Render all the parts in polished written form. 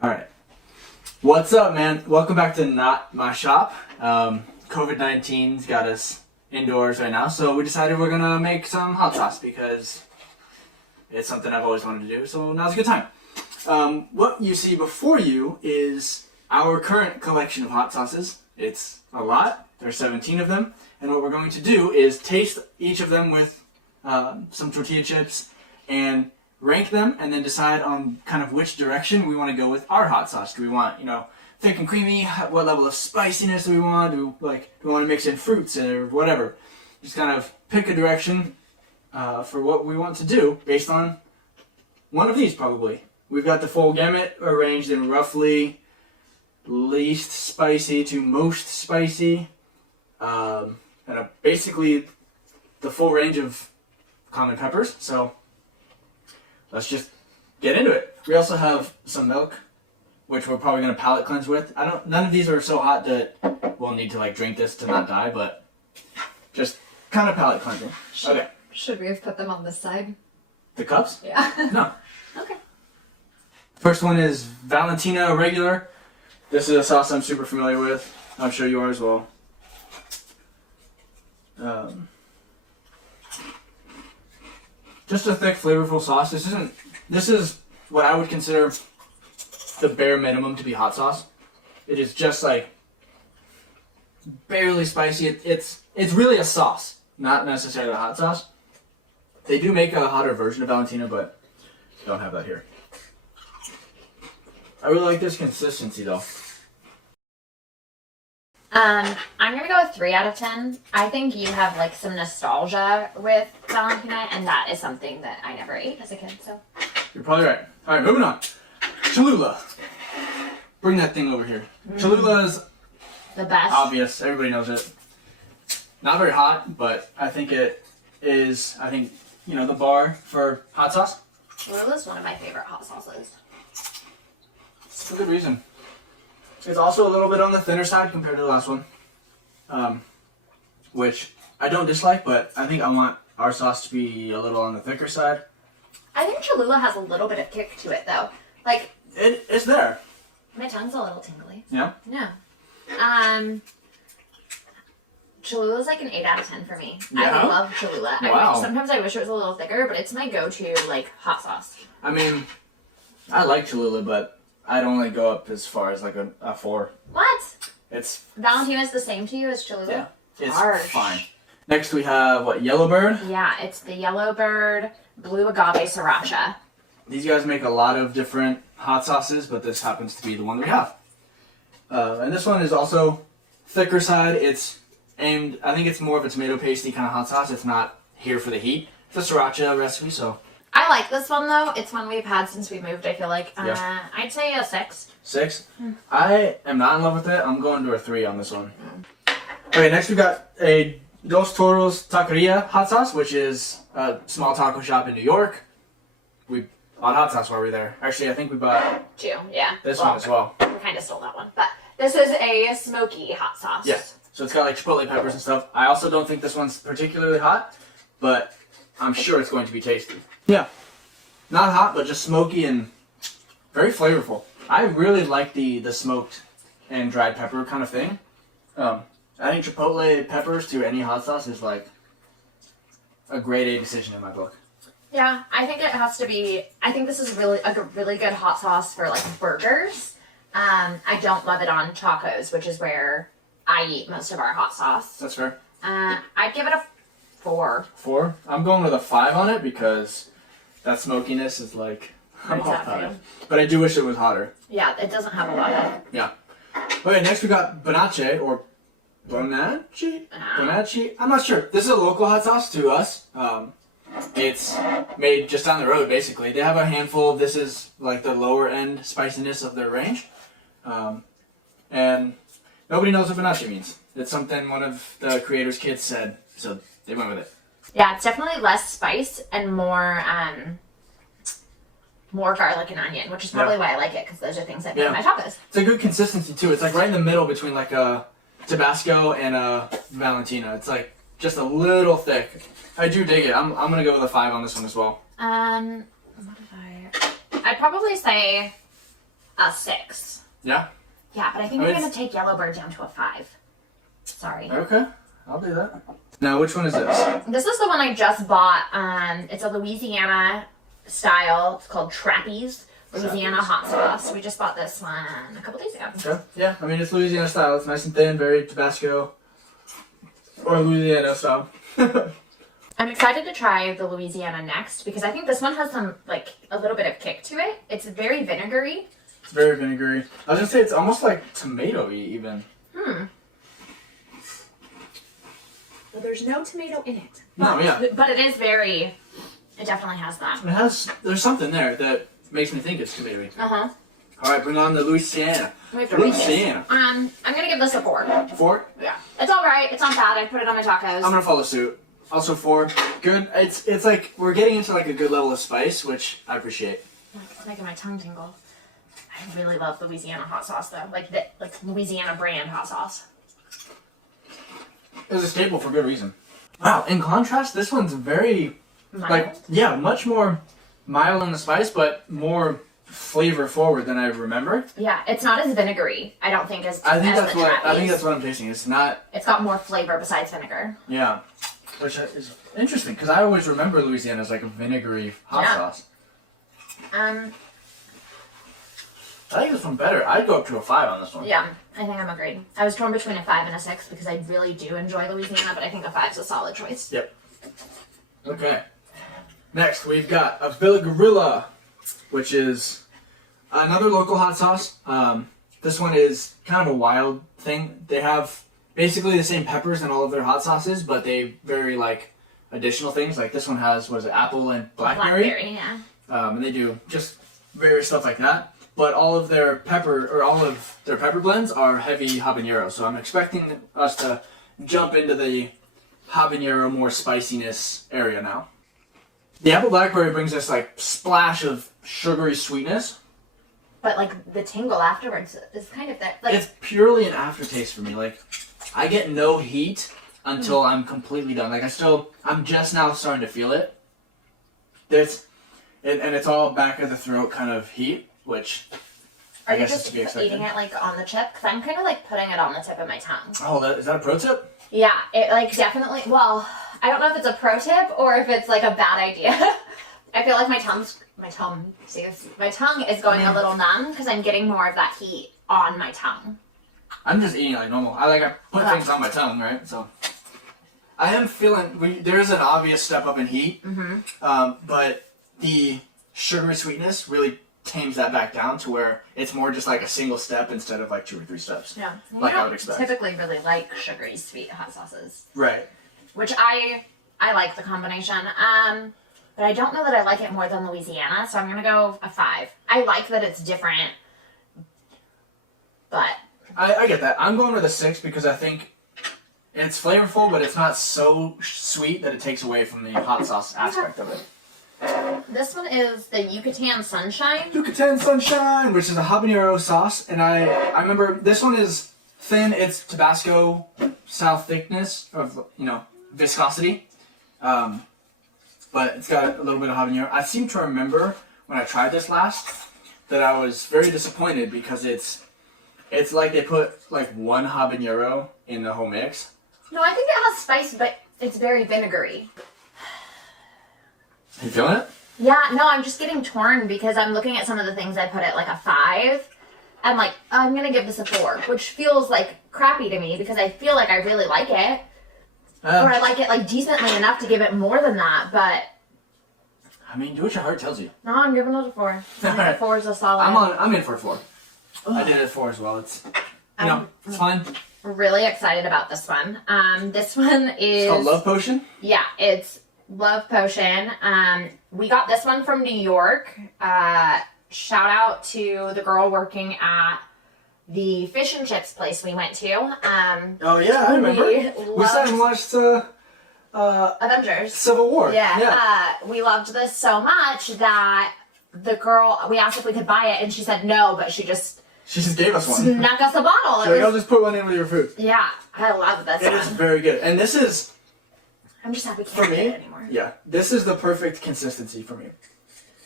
All right. What's up, man? Welcome back to Not My Shop. COVID-19's got us indoors right now, so we decided we're gonna make some hot sauce because it's something I've always wanted to do, so now's a good time. What you see before you is our current collection of hot sauces. It's a lot. There's 17 of them, and what we're going to do is taste each of them with some tortilla chips and rank them, and then decide on kind of which direction we want to go with our hot sauce. Do we want, thick and creamy? What level of spiciness do we want? Do we want to mix in fruits or whatever? Just kind of pick a direction for what we want to do based on one of these, probably. We've got the full gamut arranged in roughly least spicy to most spicy, and basically the full range of common peppers. So let's just get into it. We also have some milk, which we're probably going to palate cleanse with. None of these are so hot that we'll need to drink this to not die, but just kind of palate cleansing. Okay. Should we have put them on this side? The cups? Yeah. No. Okay. First one is Valentina Regular. This is a sauce I'm super familiar with. I'm sure you are as well. Just a thick, flavorful sauce. This is what I would consider the bare minimum to be hot sauce. It is just barely spicy. It's really a sauce, not necessarily a hot sauce. They do make a hotter version of Valentina, but don't have that here. I really like this consistency though. I'm gonna go with 3 out of 10. I think you have some nostalgia with Valentina, and that is something that I never ate as a kid. So You're probably right. All right, moving on. Cholula. Bring that thing over here. Cholula is the best. obvious. Everybody knows it. Not very hot, but I think it is. The bar for hot sauce. Cholula is one of my favorite hot sauces. For good reason. It's also a little bit on the thinner side compared to the last one, which I don't dislike, but I think I want our sauce to be a little on the thicker side. I think Cholula has a little bit of kick to it, though. It's there. My tongue's a little tingly. Yeah? Yeah. Cholula's an 8 out of 10 for me. Yeah? I love Cholula. Wow. Sometimes I wish it was a little thicker, but it's my go-to, hot sauce. I mean, I like Cholula, but I'd only go up as far as a 4. What? It's Valentina's the same to you as Cholula? Yeah, it's Harsh. fine. Next we have, Yellowbird? Yeah, it's the Yellowbird Blue Agave Sriracha. These guys make a lot of different hot sauces, but this happens to be the one we have. And this one is also thicker side. It's aimed, I think it's more of a tomato pasty kind of hot sauce. It's not here for the heat. It's a sriracha recipe, so. I like this one, though. It's one we've had since we moved, I feel like. Yeah. I'd say a 6. 6? I am not in love with it. I'm going to a 3 on this one. Okay, next we got a Dos Toros Taqueria hot sauce, which is a small taco shop in New York. We bought hot sauce while we were there. Actually, I think we bought 2, yeah. this one as well. We kind of stole that one. But this is a smoky hot sauce. Yeah. So it's got chipotle peppers and stuff. I also don't think this one's particularly hot, but I'm sure it's going to be tasty. Yeah. Not hot, but just smoky and very flavorful. I really like the smoked and dried pepper kind of thing. Adding chipotle peppers to any hot sauce is a grade A decision in my book. Yeah, I think it has to be. I think this is really a really good hot sauce for burgers. I don't love it on tacos, which is where I eat most of our hot sauce. That's fair. I'd give it a 4. 4? I'm going with a 5 on it because that smokiness is I'm all What is that about for it. you? But I do wish it was hotter. Yeah, it doesn't have a lot of. Yeah. Okay, next we got Bonace or Bonacci? Bonacci? I'm not sure. This is a local hot sauce to us. It's made just down the road, basically. They have a handful. This is the lower end spiciness of their range. And nobody knows what Bonacci means. It's something one of the creators' kids said, so they went with it. Yeah, it's definitely less spice and more garlic and onion, which is probably why I like it, because those are things that make my tacos. It's a good consistency too. It's right in the middle between a Tabasco and a Valentina. It's just a little thick. I do dig it. I'm gonna go with a 5 on this one as well. What did I'd probably say a 6. Yeah? Yeah, but I think I we're mean, going to take Yellowbird down to a 5. Sorry. Okay, I'll do that. Now, which one is this? This is the one I just bought. It's a Louisiana style. It's called Trappies. Louisiana hot sauce. We just bought this one a couple days ago. Okay. Yeah, I mean, it's Louisiana style. It's nice and thin, very Tabasco or Louisiana style. I'm excited to try the Louisiana next because I think this one has some, like, a little bit of kick to it. It's very vinegary. It's very vinegary. I was gonna say it's almost like tomato-y even. Well, there's no tomato in it. No, yeah. But it is very, it definitely has that. It has, there's something there that makes me think it's tomato-y. Uh-huh. All right, bring on the Louisiana. We have to rate this. Louisiana. I'm gonna give this a 4. 4? Yeah. It's alright. It's not bad. I'd put it on my tacos. I'm gonna follow suit. Also 4. Good. It's like we're getting into like a good level of spice, which I appreciate. It's making my tongue tingle. I really love Louisiana hot sauce though. Like Louisiana brand hot sauce. It was a staple for good reason. Wow. In contrast, this one's very Mild. much more mild on the spice, but more flavor forward than I remember. Yeah, it's not as vinegary. I don't think as I think as that's the what Trappies. I think that's what I'm tasting. It's not. It's got more flavor besides vinegar. Yeah. Which is interesting because I always remember Louisiana as like a vinegary hot sauce. I think this one better. I'd go up to a 5 on this one. Yeah, I think I'm agreed. I was torn between a 5 and a 6 because I really do enjoy Louisiana, but I think a 5 is a solid choice. Yep. Okay. Next, we've got a Villa Gorilla, which is another local hot sauce. This one is kind of a wild thing. They have basically the same peppers in all of their hot sauces, but they vary like additional things. Like this one has, what is it, apple and blackberry? Blackberry, yeah. And they do just various stuff like that. But all of their pepper blends are heavy habanero. So I'm expecting us to jump into the habanero more spiciness area now. The apple blackberry brings this like splash of sugary sweetness. But like the tingle afterwards is kind of that. Like, It's purely an aftertaste for me. Like I get no heat until I'm completely done. Like I'm just now starting to feel it. And it's all back of the throat kind of heat, which are I you guess is just to be expected. eating it like on the tip? Because I'm kind of like putting it on the tip of my tongue. Oh, is that a pro tip? Yeah, it like definitely. Well, I don't know if it's a pro tip or if it's like a bad idea. I feel like my tongue is going a little numb because I'm getting more of that heat on my tongue. I'm just eating like normal. I put things on my tongue, right? So I am feeling there's an obvious step up in heat, but the sugary sweetness really tames that back down to where it's more just like a single step instead of like 2 or 3 steps. Yeah, like I would expect. Typically, really like sugary sweet hot sauces, Right. which I like the combination. But I don't know that I like it more than Louisiana, so I'm gonna go a 5. I like that it's different, but I get that. I'm going with a 6 because I think it's flavorful, but it's not so sweet that it takes away from the hot sauce aspect of it. this one is the Yucatan Sunshine. Yucatan Sunshine, which is a habanero sauce, and I remember this one is thin. It's Tabasco style thickness of viscosity, but it's got a little bit of habanero. I seem to remember when I tried this last that I was very disappointed because it's like they put like 1 habanero in the whole mix. No, I think it has spice, but it's very vinegary. You feeling it? Yeah, no, I'm just getting torn because I'm looking at some of the things I put at like a 5. I'm like, I'm gonna give this a 4, which feels like crappy to me because I feel like I really like it. Or I like it like decently enough to give it more than that, but I mean, do what your heart tells you. no, I'm giving it a 4. I think a 4 is a solid. I'm in for a 4. I did it at 4 as well. It's it's fine. Really excited about this one. This one is It's called Love Potion. Yeah, it's Love Potion. We got this one from New York. Shout out to the girl working at the fish and chips place we went to. Oh yeah, I remember. We sat and watched Avengers. Civil War. Yeah. We loved this so much that the girl, we asked if we could buy it and she said no, but she just gave us one. snuck us a bottle. She's like, I'll just put one in with your food. Yeah, I love this It one. is very good. And this is, I'm just happy we for can't get me, it anymore. yeah, this is the perfect consistency for me.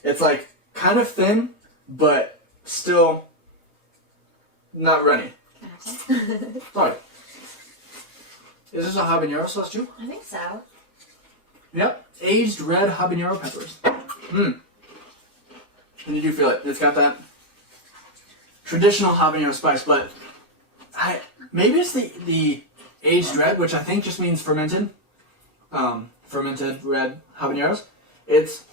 It's like kind of thin, but still not runny. Sorry. Is this a habanero sauce too? I think so. Yep. Aged red habanero peppers. Mmm. And you do feel it. It's got that traditional habanero spice, but maybe it's the aged red, which I think just means fermented. Fermented red habaneros. It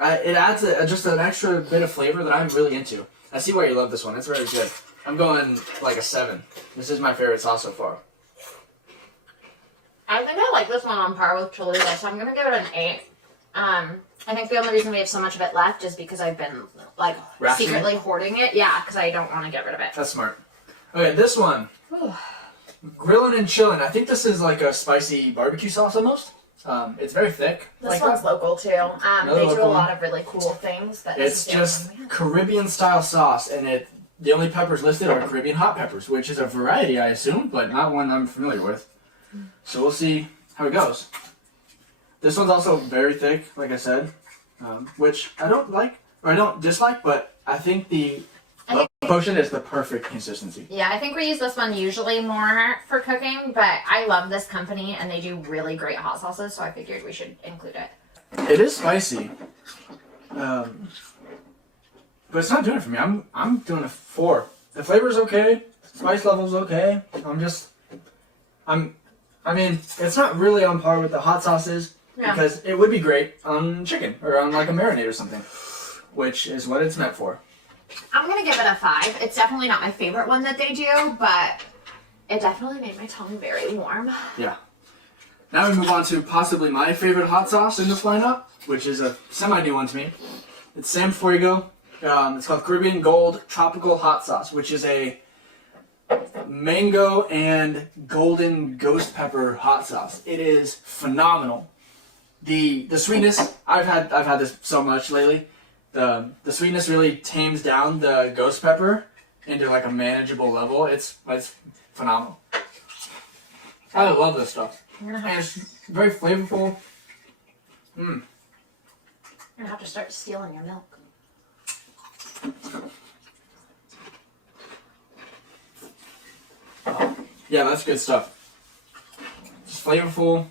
adds just an extra bit of flavor that I'm really into. I see why you love this one. It's very good. I'm going like a 7. This is my favorite sauce so far. I think I like this one on par with Cholula, so I'm gonna give it an 8. I think the only reason we have so much of it left is because I've been like Rationing? secretly hoarding it. Yeah, because I don't want to get rid of it. That's smart. Okay, this one. Grillin' and chillin'. I think this is like a spicy barbecue sauce almost. It's very thick. This one's local too. They do a lot of really cool things. But it's just Caribbean style sauce, and the only peppers listed are Caribbean hot peppers, which is a variety, I assume, but not one I'm familiar with. So we'll see how it goes. This one's also very thick, like I said, which I don't like, or I don't dislike, but I think the potion is the perfect consistency. Yeah, I think we use this one usually more for cooking, but I love this company, and they do really great hot sauces, so I figured we should include it. It is spicy, but it's not doing it for me. I'm doing a 4. The flavor's okay, spice level's okay. I mean, it's not really on par with the hot sauces. Yeah. Because it would be great on chicken or on like a marinade or something, which is what it's meant for. I'm going to give it a 5. It's definitely not my favorite one that they do, but it definitely made my tongue very warm. Yeah. Now we move on to possibly my favorite hot sauce in this lineup, which is a semi-new one to me. It's San Fuego. It's called Caribbean Gold Tropical Hot Sauce, which is a mango and golden ghost pepper hot sauce. It is phenomenal. The sweetness, I've had this so much lately. The sweetness really tames down the ghost pepper into like a manageable level. It's phenomenal. I love this stuff. And it's very flavorful. You're gonna have to start stealing your milk. Yeah, that's good stuff. It's flavorful.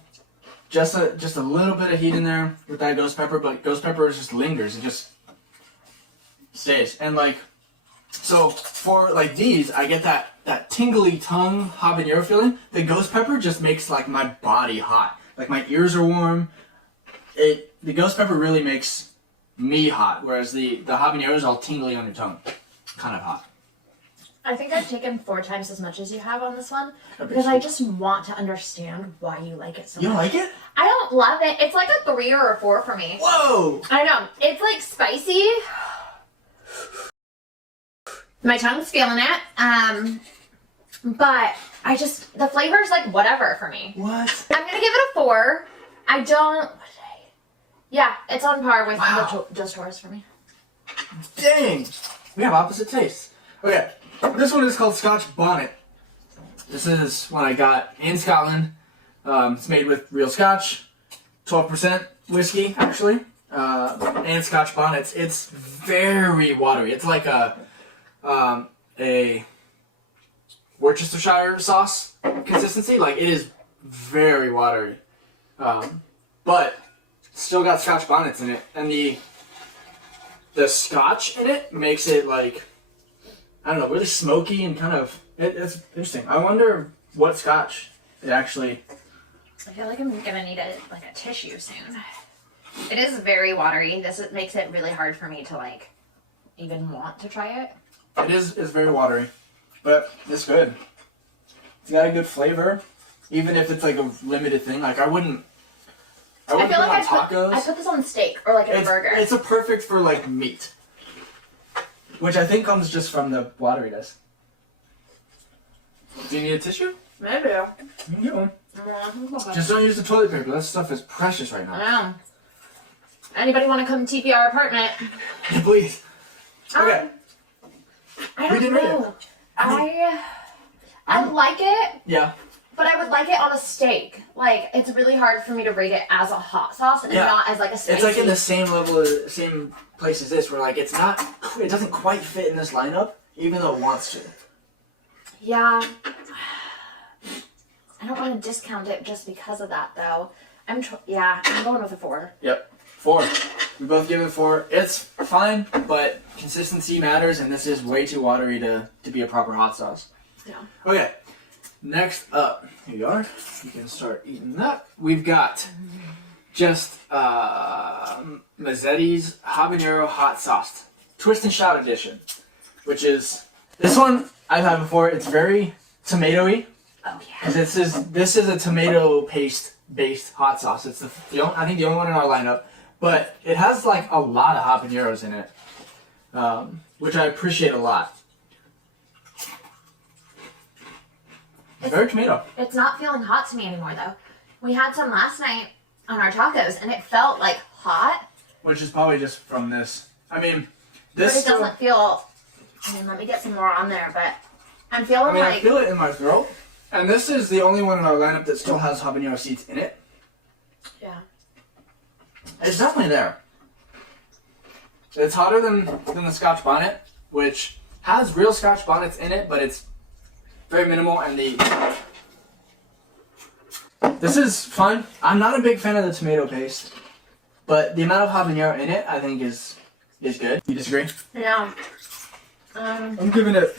Just a little bit of heat in there with that ghost pepper, but ghost pepper just lingers. It just stays. And like, so for like these, I get that tingly tongue habanero feeling. The ghost pepper just makes like my body hot. Like my ears are warm. The ghost pepper really makes me hot, whereas the habanero is all tingly on your tongue. Kind of hot. I think I've taken 4 times as much as you have on this one because I just want to understand why you like it so much. You don't like it? I don't love it. It's like a 3 or a 4 for me. Whoa! I know. It's like spicy. My tongue's feeling it. But the flavor's like whatever for me. What? I'm going to give it a 4. Yeah, it's on par with the stores for me. Dang! We have opposite tastes. Okay. This one is called Scotch Bonnet. This is one I got in Scotland. It's made with real Scotch, 12% whiskey actually, and Scotch Bonnets. It's very watery. It's like a Worcestershire sauce consistency. Like it is very watery, but still got Scotch Bonnets in it, and the Scotch in it makes it like, I don't know, really smoky and kind of, it's interesting. I wonder what Scotch it actually... I feel like I'm gonna need a tissue soon. It is very watery. This makes it really hard for me to like even want to try it. It's very watery, but it's good. It's got a good flavor, even if it's like a limited thing. Like I wouldn't feel like put it on tacos. I put this on steak or like in a burger. It's a perfect for like meat. Which I think comes just from the wateriness. Do you need a tissue? Maybe. You can get one. Just don't use the toilet paper. That stuff is precious right now. I know. Anybody want to come TP our apartment? Yeah, please. Okay. I don't know. I like it. Yeah. But I would like it on a steak. Like, it's really hard for me to rate it as a hot sauce and not as like a spicy. It's like in the same level, same place as this, where like it doesn't quite fit in this lineup, even though it wants to. Yeah. I don't want to discount it just because of that, though. I'm going with a 4. Yep, 4. We both give it 4. It's fine, but consistency matters, and this is way too watery to be a proper hot sauce. Yeah. Okay, next up, here you are. You can start eating that. We've got just Mazzetti's Habanero Hot Sauce Twist and Shout Edition, which is, this one I've had before. It's very tomatoey. Oh, yeah. This is a tomato paste based hot sauce. It's I think the only one in our lineup, but it has like a lot of habaneros in it, which I appreciate a lot. It's very tomato. It's not feeling hot to me anymore, though. We had some last night on our tacos, and it felt like hot. Which is probably just from this. I mean, But it doesn't feel. Let me get some more on there, but I'm feeling I feel it in my throat. And this is the only one in our lineup that still has habanero seeds in it. Yeah. It's definitely there. It's hotter than the Scotch bonnet, which has real Scotch bonnets in it, but it's very minimal. And this is fine. I'm not a big fan of the tomato paste, but the amount of habanero in it, I think, is good. You disagree? Yeah. I'm giving it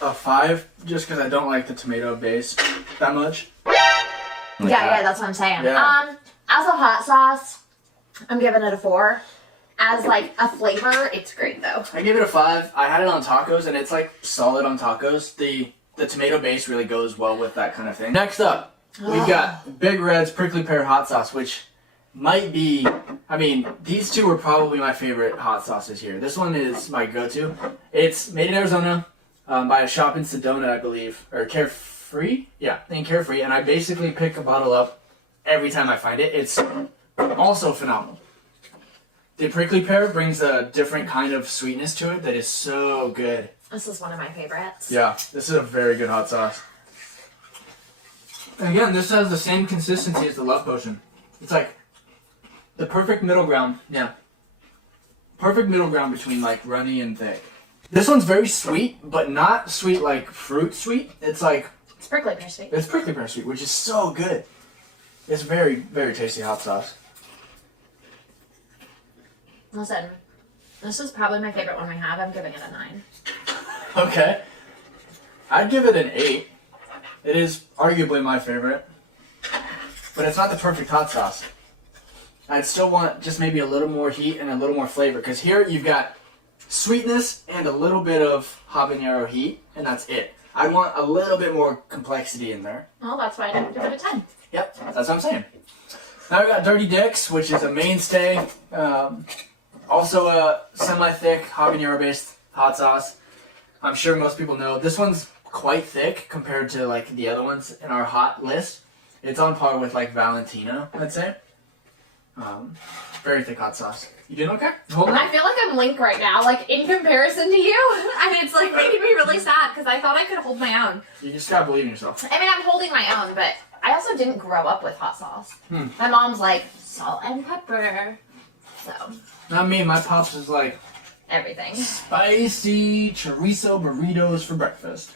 a 5 just because I don't like the tomato base that much. Yeah, that's what I'm saying. Yeah. As a hot sauce, I'm giving it a 4. As like a flavor, it's great though. I give it a 5. I had it on tacos and it's like solid on tacos. The tomato base really goes well with that kind of thing. Next up, we've got Big Red's Prickly Pear Hot Sauce, which might be, I mean, these two are probably my favorite hot sauces here. This one is my go-to. It's made in Arizona by a shop in Sedona, I believe, or Carefree? Yeah, in Carefree, and I basically pick a bottle up every time I find it. It's also phenomenal. The prickly pear brings a different kind of sweetness to it that is so good. This is one of my favorites. Yeah, this is a very good hot sauce. And again, this has the same consistency as the Love Potion. It's like the perfect middle ground. Yeah. Perfect middle ground between like runny and thick. This one's very sweet, but not sweet like fruit sweet. It's like... It's prickly pear sweet. It's prickly pear sweet, which is so good. It's very, very tasty hot sauce. Listen, this is probably my favorite one we have. I'm giving it a 9. Okay. I'd give it an 8. It is arguably my favorite. But it's not the perfect hot sauce. I'd still want just maybe a little more heat and a little more flavor. Because here you've got sweetness and a little bit of habanero heat, and that's it. I want a little bit more complexity in there. Well, that's why I didn't give it a 10. Yep, that's what I'm saying. Now we got Dirty Dick's, which is a mainstay. Also a semi-thick habanero-based hot sauce. I'm sure most people know. This one's quite thick compared to like the other ones in our hot list. It's on par with like Valentino, I'd say. Very thick hot sauce. You doing okay? Hold on. I feel like I'm Link right now, like in comparison to you. And it's like making me really sad because I thought I could hold my own. You just gotta believe in yourself. I mean, I'm holding my own, but I also didn't grow up with hot sauce. My mom's like, salt and pepper. So. Not me, my pops is like Everything. spicy chorizo burritos for breakfast.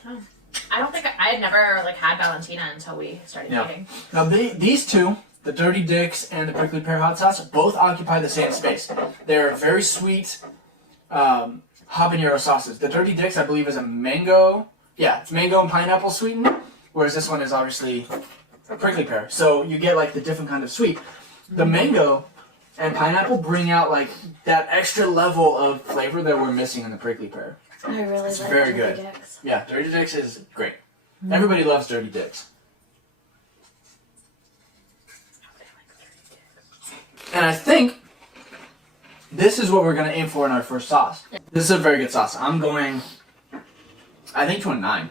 I don't think I had never like had Valentina until we started dating. Now these two, the Dirty Dick's and the Prickly Pear Hot Sauce, both occupy the same space. They're very sweet habanero sauces. The Dirty Dick's, I believe, is a mango. Yeah, it's mango and pineapple sweetened, whereas this one is obviously a prickly pear. So you get like the different kind of sweet. The mango and pineapple bring out like that extra level of flavor that we're missing in the prickly pear. I really It's like very Dirty good. Dick's. Yeah, Dirty Dick's is great. Everybody loves Dirty Dick's. And I think this is what we're going to aim for in our first sauce. This is a very good sauce. I'm going, I think, to a 9.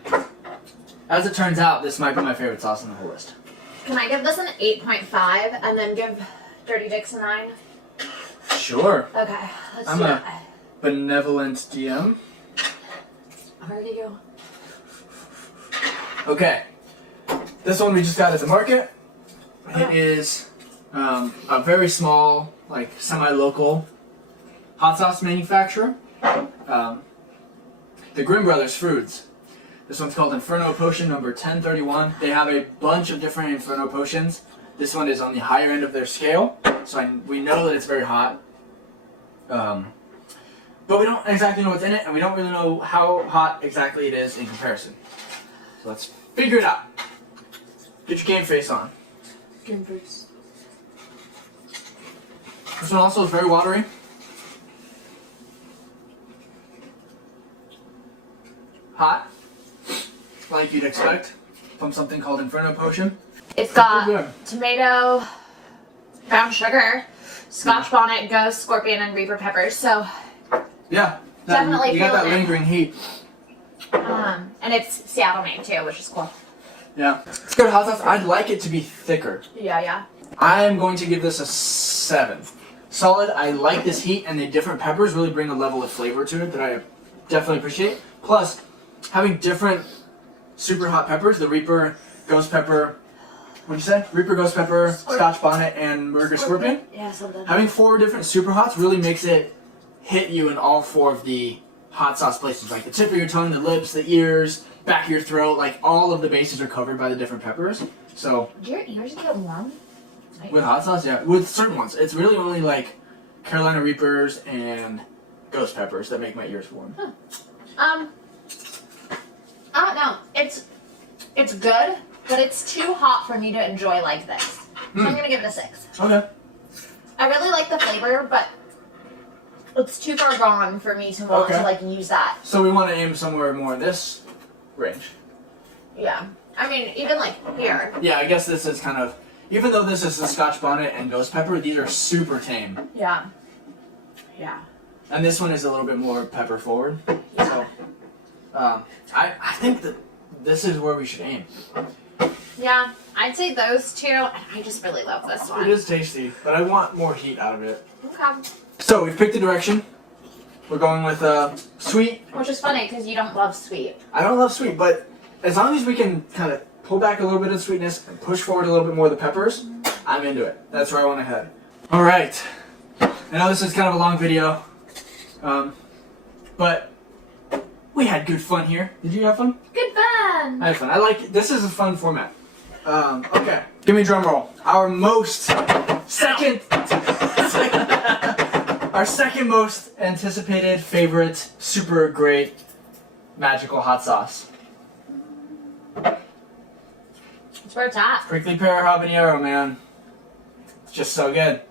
As it turns out, this might be my favorite sauce on the whole list. Can I give this an 8.5 and then give Dirty Dick's a 9? Sure. Okay, let's I'm do a it. benevolent GM. Are you? Okay. This one we just got at the market. It is a very small, like semi-local hot sauce manufacturer. The Grimm Brothers Foods. This one's called Inferno Potion number 1031. They have a bunch of different Inferno Potions. This one is on the higher end of their scale, so we know that it's very hot. But we don't exactly know what's in it, and we don't really know how hot exactly it is in comparison. So let's figure it out. Get your game face on. Game face. This one also is very watery. Hot, like you'd expect from something called Inferno Potion. It's got Good. tomato, brown sugar, Scotch bonnet, ghost, scorpion, and reaper peppers. So Yeah, Definitely you got that feeling it. lingering heat. and it's Seattle made too, which is cool. Yeah, it's good hot sauce. I'd like it to be thicker. Yeah. I am going to give this a 7. Solid. I like this heat, and the different peppers really bring a level of flavor to it that I definitely appreciate. Plus, having different super hot peppers, the Reaper, Ghost Pepper, what'd you say? Reaper, Ghost Pepper, Scotch Bonnet, and Murder Scorpion. Yeah, something. Having 4 different super hots really makes it hit you in all 4 of the hot sauce places, like the tip of your tongue, the lips, the ears, back of your throat. Like all of the bases are covered by the different peppers. So Do your ears get warm? with hot sauce, yeah, with certain ones, it's really only like Carolina Reapers and Ghost Peppers that make my ears warm. I don't know. It's good, but it's too hot for me to enjoy like this. So I'm gonna give it a 6. Okay. I really like the flavor, but it's too far gone for me to want to like use that. So we want to aim somewhere more in this range. Yeah. I mean, even like here. Yeah, I guess this is kind of, even though this is the Scotch Bonnet and Ghost Pepper, these are super tame. Yeah. And this one is a little bit more pepper forward. Yeah. So, I think that this is where we should aim. Yeah. I'd say those two, and I just really love this one. It is tasty, but I want more heat out of it. Okay. So we've picked a direction. We're going with sweet. Which is funny because you don't love sweet. I don't love sweet, but as long as we can kind of pull back a little bit of sweetness and push forward a little bit more of the peppers, I'm into it. That's where I want to head. All right. I know this is kind of a long video, but we had good fun here. Did you have fun? Good fun. I had fun. I like it. This is a fun format. Okay. Give me a drum roll. Our second most anticipated, favorite, super great, magical hot sauce. It's where it's at. Prickly pear habanero, man. It's just so good.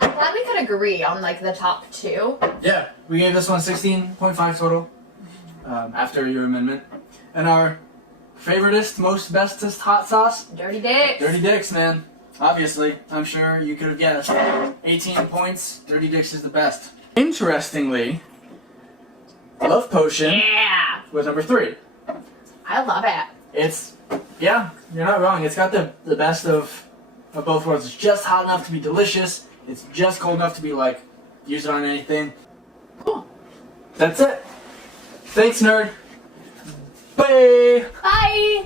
I'm glad we could agree on like the top 2. Yeah. We gave this one 16.5 total after your amendment. And our favoritist, most bestest hot sauce? Dirty Dicks. Dirty Dicks, man. Obviously. I'm sure you could have guessed. 18 points. Dirty Dicks is the best. Interestingly, Love Potion Yeah. was number 3. I love it. It's, yeah, you're not wrong. It's got the best of both worlds. It's just hot enough to be delicious. It's just cold enough to be like, use it on anything. Cool. That's it. Thanks, nerd. Bye. Bye.